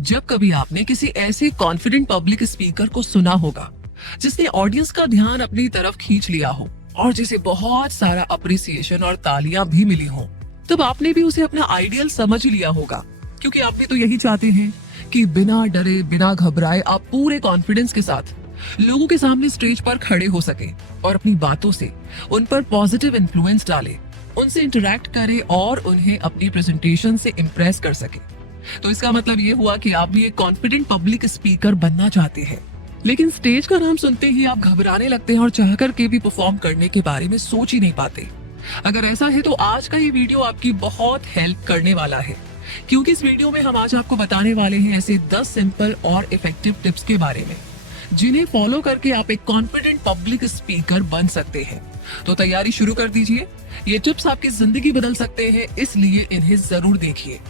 जब कभी आपने किसी ऐसे कॉन्फिडेंट पब्लिक स्पीकर को सुना होगा जिसने ऑडियंस का ध्यान अपनी तरफ खींच लिया हो और जिसे बहुत सारा अप्रिसिएशन और तालियां भी मिली हो, तब आपने भी उसे अपना आइडियल समझ लिया होगा, क्योंकि आपने तो यही चाहते हैं कि बिना डरे बिना घबराए आप पूरे कॉन्फिडेंस के साथ लोगों के सामने स्टेज पर खड़े हो सके और अपनी बातों से उन पर पॉजिटिव इन्फ्लुएंस डाले, उनसे इंटरैक्ट करे और उन्हें अपनी प्रेजेंटेशन से इम्प्रेस कर सके। तो इसका मतलब ये हुआ कि आप भी एक कॉन्फिडेंट पब्लिक स्पीकर बनना चाहते हैं, लेकिन स्टेज का नाम सुनते ही आप घबराने लगते हैं और चाह कर के भी परफॉर्म करने के बारे में सोच ही नहीं पाते। अगर ऐसा है तो आज का ये वीडियो आपकी बहुत हेल्प करने वाला है, क्योंकि इस वीडियो में हम आज आपको बताने वाले हैं ऐसे 10 सिंपल और इफेक्टिव टिप्स के बारे में जिन्हें फॉलो करके आप एक कॉन्फिडेंट पब्लिक स्पीकर बन सकते हैं। तो तैयारी शुरू कर दीजिए, ये टिप्स आपकी जिंदगी बदल सकते हैं, इसलिए इन्हें जरूर देखिए।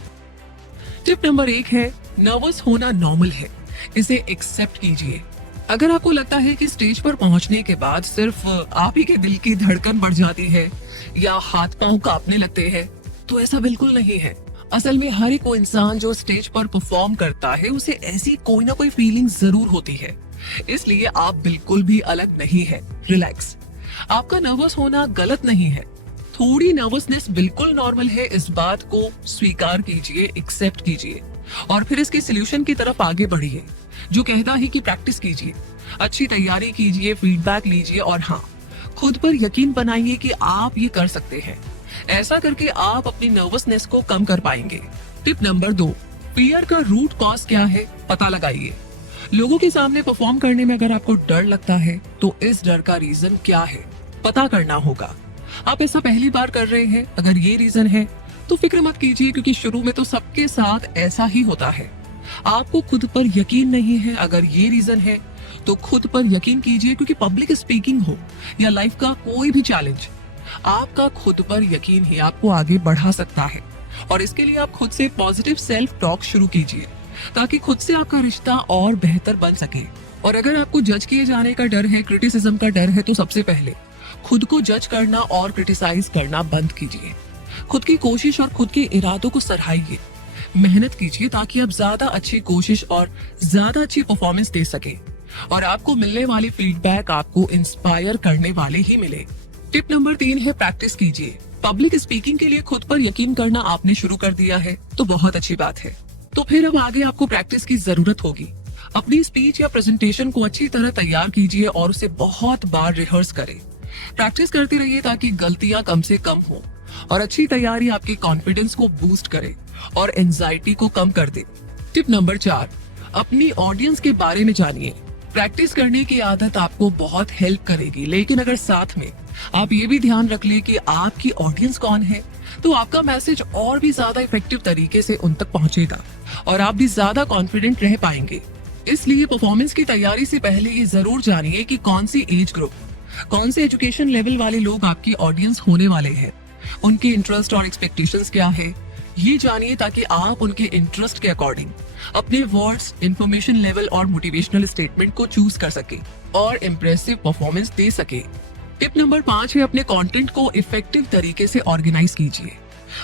टिप नंबर 1 है, नर्वस होना नॉर्मल है, इसे एक्सेप्ट कीजिए। अगर आपको लगता है कि स्टेज पर पहुंचने के बाद सिर्फ आप ही के दिल की धड़कन बढ़ जाती है या हाथ पांव कांपने लगते हैं, तो ऐसा बिल्कुल नहीं है। असल में हर एक वो इंसान जो स्टेज पर परफॉर्म करता है उसे ऐसी कोई ना कोई फीलिंग जरूर होती है, इसलिए आप बिल्कुल भी अलग नहीं है। रिलैक्स, आपका नर्वस होना गलत नहीं है, थोड़ी नर्वसनेस बिल्कुल नॉर्मल है। इस बात को स्वीकार कीजिए, एक्सेप्ट कीजिए और फिर इसके सॉल्यूशन की तरफ आगे बढ़िए, जो कहता है कि प्रैक्टिस कीजिए, अच्छी तैयारी कीजिए, फीडबैक लीजिए और हाँ, खुद पर यकीन बनाइए कि आप ये कर सकते हैं। ऐसा करके आप अपनी नर्वसनेस को कम कर पाएंगे। टिप नंबर 2, फियर का रूट कॉज क्या है पता लगाइए। लोगों के सामने परफॉर्म करने में अगर आपको डर लगता है तो इस डर का रीजन क्या है पता करना होगा। आप ऐसा पहली बार कर रहे हैं, अगर ये रीजन है तो फिक्र मत कीजिए, क्योंकि शुरू में तो सबके साथ ऐसा ही होता है। आपको खुद पर यकीन नहीं है, अगर ये रीजन है तो खुद पर यकीन कीजिए, क्योंकि पब्लिक स्पीकिंग हो या लाइफ का कोई भी चैलेंज, आपका खुद पर यकीन ही आपको आगे बढ़ा सकता है। और इसके लिए आप खुद से पॉजिटिव सेल्फ टॉक शुरू कीजिए, ताकि खुद से आपका रिश्ता और बेहतर बन सके। और अगर आपको जज किए जाने का डर है, क्रिटिसिज्म का डर है, तो सबसे पहले खुद को जज करना और क्रिटिसाइज करना बंद कीजिए। खुद की कोशिश और खुद के इरादों को सराहिए, मेहनत कीजिए ताकि आप ज्यादा अच्छी कोशिश और ज्यादा अच्छी परफॉर्मेंस दे सके और आपको मिलने वाली फीडबैक आपको इंस्पायर करने वाले ही मिले। टिप नंबर 3 है, प्रैक्टिस कीजिए। पब्लिक स्पीकिंग के लिए खुद पर यकीन करना आपने शुरू कर दिया है तो बहुत अच्छी बात है, तो फिर अब आगे आपको प्रैक्टिस की जरूरत होगी। अपनी स्पीच या प्रेजेंटेशन को अच्छी तरह तैयार कीजिए और उसे बहुत बार रिहर्स करें। प्रैक्टिस करते रहिए ताकि गलतियां कम से कम हो और अच्छी तैयारी आपके कॉन्फिडेंस को बूस्ट करे और एंजाइटी को कम कर दे। टिप नंबर 4, अपनी ऑडियंस के बारे में जानिए। प्रैक्टिस करने की आदत आपको बहुत हेल्प करेगी, लेकिन अगर साथ में आप ये भी ध्यान रख ले कि आपकी ऑडियंस कौन है, तो आपका मैसेज और भी ज्यादा इफेक्टिव तरीके से उन तक पहुंचेगा और आप भी ज्यादा कॉन्फिडेंट रह पाएंगे। इसलिए परफॉर्मेंस की तैयारी से पहले ये जरूर जानिए कि कौन सी एज ग्रुप, कौन से एजुकेशन लेवल वाले लोग आपकी ऑडियंस होने वाले हैं, उनके इंटरेस्ट और एक्सपेक्टेशंस क्या है, ये जानिए ताकि आप उनके इंटरेस्ट के अकॉर्डिंग अपने वर्ड्स, इंफॉर्मेशन लेवल और मोटिवेशनल स्टेटमेंट को चूज कर सके और इम्प्रेसिव परफॉर्मेंस दे सके। टिप नंबर 5 है, अपने कंटेंट को इफेक्टिव तरीके से ऑर्गेनाइज कीजिए।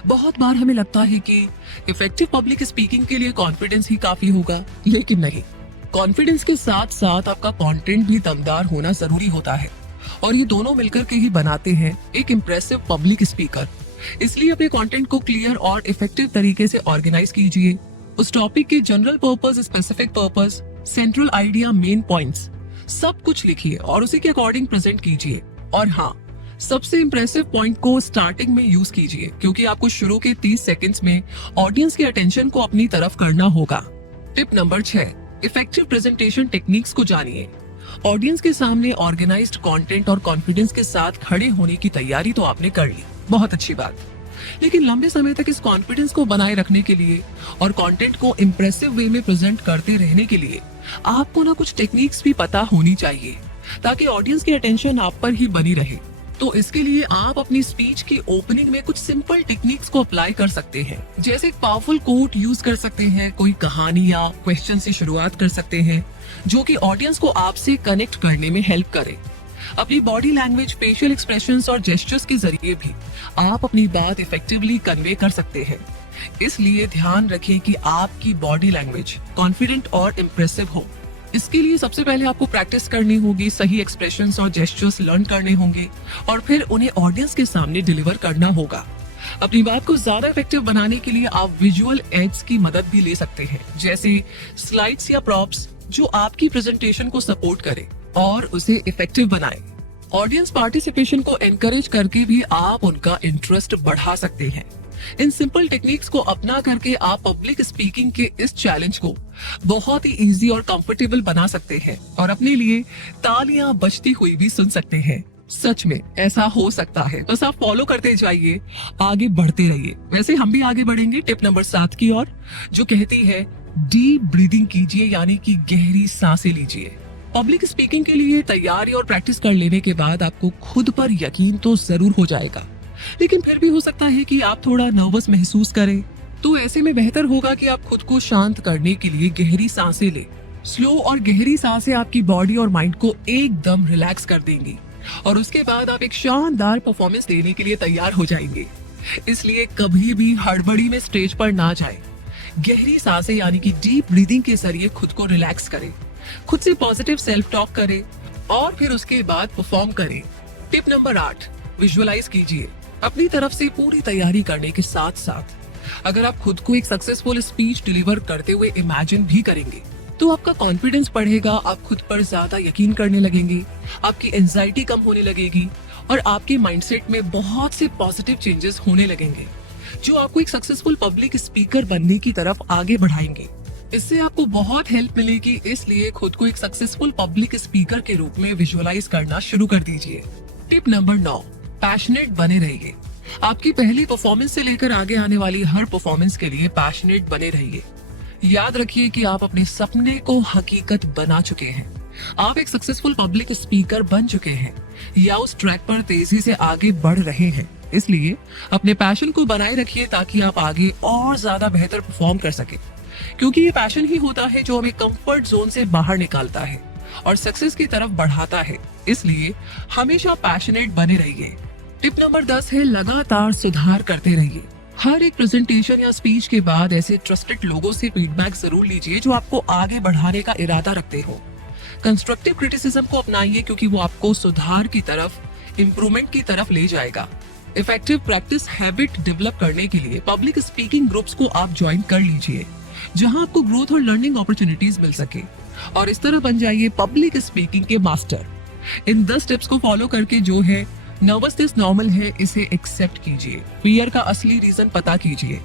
बहुत बार हमें लगता है कि इफेक्टिव पब्लिक स्पीकिंग के लिए कॉन्फिडेंस ही काफी होगा, लेकिन नहीं। कॉन्फिडेंस के साथ साथ आपका कंटेंट भी दमदार होना जरूरी होता है और ये दोनों मिलकर के ही बनाते हैं एक इम्प्रेसिव पब्लिक स्पीकर। इसलिए अपने कंटेंट को क्लियर और इफेक्टिव तरीके से ऑर्गेनाइज कीजिए। उस टॉपिक के general purpose, specific purpose, central idea, main points सब कुछ लिखिए और उसी के अकॉर्डिंग प्रेजेंट कीजिए। और हाँ, सबसे इम्प्रेसिव पॉइंट को स्टार्टिंग में यूज कीजिए, क्योंकि आपको शुरू के 30 सेकंड्स में ऑडियंस के अटेंशन को अपनी तरफ करना होगा। Tip number 6, effective presentation techniques को जानिए। ऑडियंस के सामने ऑर्गेनाइज्ड कंटेंट और कॉन्फिडेंस के साथ खड़े होने की तैयारी तो आपने कर ली, बहुत अच्छी बात, लेकिन लंबे समय तक इस कॉन्फिडेंस को बनाए रखने के लिए और कंटेंट को इम्प्रेसिव वे में प्रेजेंट करते रहने के लिए आपको ना कुछ टेक्निक्स भी पता होनी चाहिए, ताकि ऑडियंस की अटेंशन आप पर ही बनी रहे। तो इसके लिए आप अपनी स्पीच की ओपनिंग में कुछ सिंपल टेक्निक्स को अप्लाई कर सकते हैं, जैसे एक पावरफुल कोट यूज कर सकते हैं, कोई कहानी या क्वेश्चन से शुरुआत कर सकते हैं जो कि ऑडियंस को आपसे कनेक्ट करने में हेल्प करे। अपनी बॉडी लैंग्वेज, फेशियल एक्सप्रेशंस और जेस्चर्स के जरिए भी आप अपनी बात इफेक्टिवली कन्वे कर सकते हैं। इसलिए ध्यान रखें कि आपकी बॉडी लैंग्वेज कॉन्फिडेंट और इम्प्रेसिव हो। इसके लिए सबसे पहले आपको प्रैक्टिस करनी होगी, सही एक्सप्रेशंस और जेस्चर्स लर्न करने होंगे और फिर उन्हें ऑडियंस के सामने डिलीवर करना होगा। अपनी बात को ज्यादा इफेक्टिव बनाने के लिए आप विजुअल एड्स की मदद भी ले सकते हैं, जैसे स्लाइड्स या प्रॉप्स जो आपकी प्रेजेंटेशन को सपोर्ट करे और उसे इफेक्टिव बनाए। ऑडियंस पार्टिसिपेशन को एनकरेज करके भी आप उनका इंटरेस्ट बढ़ा सकते हैं। इन सिंपल टेक्निक्स को अपना करके आप पब्लिक स्पीकिंग के इस चैलेंज को बहुत ही इजी और कंफर्टेबल बना सकते हैं और अपने लिए तालियां बजती हुई भी सुन सकते हैं। सच में ऐसा हो सकता है, बस आप फॉलो करते जाइए, आगे बढ़ते रहिए। वैसे हम भी आगे बढ़ेंगे टिप नंबर 7 की ओर, जो कहती है डीप ब्रीदिंग कीजिए, यानी कि गहरी सांसें लीजिए। पब्लिक स्पीकिंग के लिए तैयारी और प्रैक्टिस कर लेने के बाद आपको खुद पर यकीन तो जरूर हो जाएगा, लेकिन फिर भी हो सकता है कि आप थोड़ा नर्वस महसूस करें। तो ऐसे में बेहतर होगा कि आप खुद को शांत करने के लिए गहरी सांसें लें। स्लो और गहरी सांसें आपकी बॉडी और माइंड को एकदम रिलैक्स कर देंगी और उसके बाद आप एक शानदार परफॉर्मेंस देने के लिए तैयार हो जाएंगे। इसलिए कभी भी हड़बड़ी में स्टेज पर ना जाएं। गहरी सांसें यानी कि डीप ब्रीदिंग के जरिए खुद को रिलैक्स करें, खुद से पॉजिटिव सेल्फ टॉक करें और फिर उसके बाद परफॉर्म करें। टिप नंबर 8, विजुअलाइज कीजिए। अपनी तरफ से पूरी तैयारी करने के साथ साथ अगर आप खुद को एक सक्सेसफुल स्पीच डिलीवर करते हुए इमेजिन भी करेंगे तो आपका कॉन्फिडेंस बढ़ेगा, आप खुद पर ज्यादा यकीन करने लगेंगे, आपकी एंजाइटी कम होने लगेगी और आपके माइंडसेट में बहुत से पॉजिटिव चेंजेस होने लगेंगे जो आपको एक सक्सेसफुल पब्लिक स्पीकर बनने की तरफ आगे बढ़ाएंगे। इससे आपको बहुत हेल्प मिलेगी, इसलिए खुद को एक सक्सेसफुल पब्लिक स्पीकर के रूप में विजुअलाइज करना शुरू कर दीजिए। टिप नंबर 9, पैशनेट बने रहिए। आपकी पहली परफॉर्मेंस से लेकर आगे आने वाली हर परफॉर्मेंस के लिए पैशनेट बने रहिए। याद रखिए कि आप अपने सपने को हकीकत बना चुके हैं, आप एक सक्सेसफुल पब्लिक स्पीकर बन चुके हैं या उस ट्रैक पर तेजी से आगे बढ़ रहे हैं। इसलिए अपने पैशन को बनाए रखिए ताकि आप आगे और ज्यादा बेहतर परफॉर्म कर सके, क्योंकि ये पैशन ही होता है जो हमें कंफर्ट जोन से बाहर निकालता है और सक्सेस की तरफ बढ़ाता है। इसलिए हमेशा पैशनेट बने रहिए। टिप नंबर 10 है लगातार सुधार करते रहिए। हर एक प्रेजेंटेशन या स्पीच के बाद ऐसे ट्रस्टेड लोगों से फीडबैक जरूर लीजिए जो आपको आगे बढ़ाने का इरादा रखते हो। कंस्ट्रक्टिव क्रिटिसिज्म को अपनाइए क्योंकि वो आपको सुधार की तरफ, इंप्रूवमेंट की तरफ ले जाएगा। इफेक्टिव प्रैक्टिस हैबिट डेवलप करने के लिए पब्लिक स्पीकिंग ग्रुप्स को आप ज्वाइन कर लीजिए जहां आपको ग्रोथ और लर्निंग अपॉर्चुनिटीज मिल सके और इस तरह बन जाइए पब्लिक स्पीकिंग के मास्टर। इन 10 टिप्स को फॉलो करके जो है नर्वसनेस नॉर्मल है, इसे एक्सेप्ट कीजिए, फियर का असली रीजन पता कीजिए,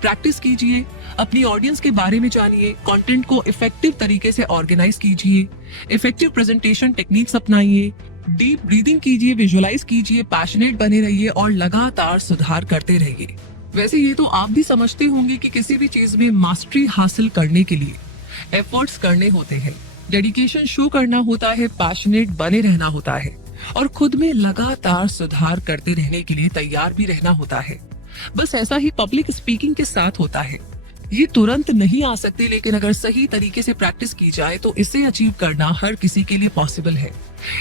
प्रैक्टिस कीजिए, अपनी ऑडियंस के बारे में जानिए, कंटेंट को इफेक्टिव तरीके से ऑर्गेनाइज कीजिए, इफेक्टिव प्रेजेंटेशन टेक्निक्स अपनाइए, डीप ब्रीदिंग कीजिए, विजुअलाइज कीजिए, पैशनेट बने रहिए और लगातार सुधार करते रहिए। वैसे ये तो आप भी समझते होंगे कि किसी भी चीज में मास्टरी हासिल करने के लिए एफर्ट्स करने होते हैं, डेडिकेशन शो करना होता है, पैशनेट बने रहना होता है और खुद में लगातार सुधार करते रहने के लिए तैयार भी रहना होता है। बस ऐसा ही पब्लिक स्पीकिंग के साथ होता है। ये तुरंत नहीं आ सकती, लेकिन अगर सही तरीके से प्रैक्टिस की जाए तो इसे अचीव करना हर किसी के लिए पॉसिबल है।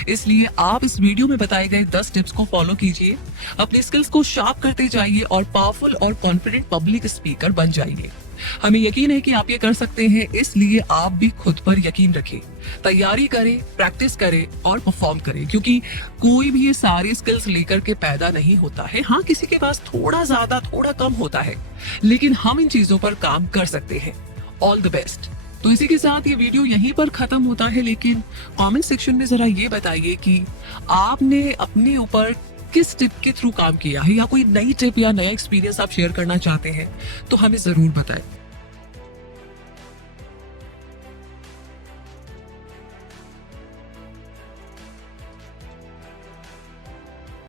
इसलिए आप इस वीडियो में बताए गए 10 टिप्स को फॉलो कीजिए, अपने स्किल्स को शार्प करते जाइए और पावरफुल और कॉन्फिडेंट पब्लिक स्पीकर बन जाइए। हमें यकीन है कि आप ये कर सकते हैं, इसलिए आप भी खुद पर यकीन रखें, तैयारी करें, प्रैक्टिस करें और परफॉर्म करें, क्योंकि कोई भी ये सारी स्किल्स लेकर के पैदा नहीं होता है। हाँ, किसी के पास थोड़ा ज्यादा थोड़ा कम होता है, लेकिन हम इन चीजों पर काम कर सकते हैं। All the best. तो इसी के साथ ये वीडियो यहीं पर खत्म होता है, लेकिन कमेंट सेक्शन में जरा ये बताइए कि आपने अपने ऊपर किस टिप के थ्रू काम किया है या कोई नई टिप या नया एक्सपीरियंस आप शेयर करना चाहते हैं तो हमें जरूर बताएं।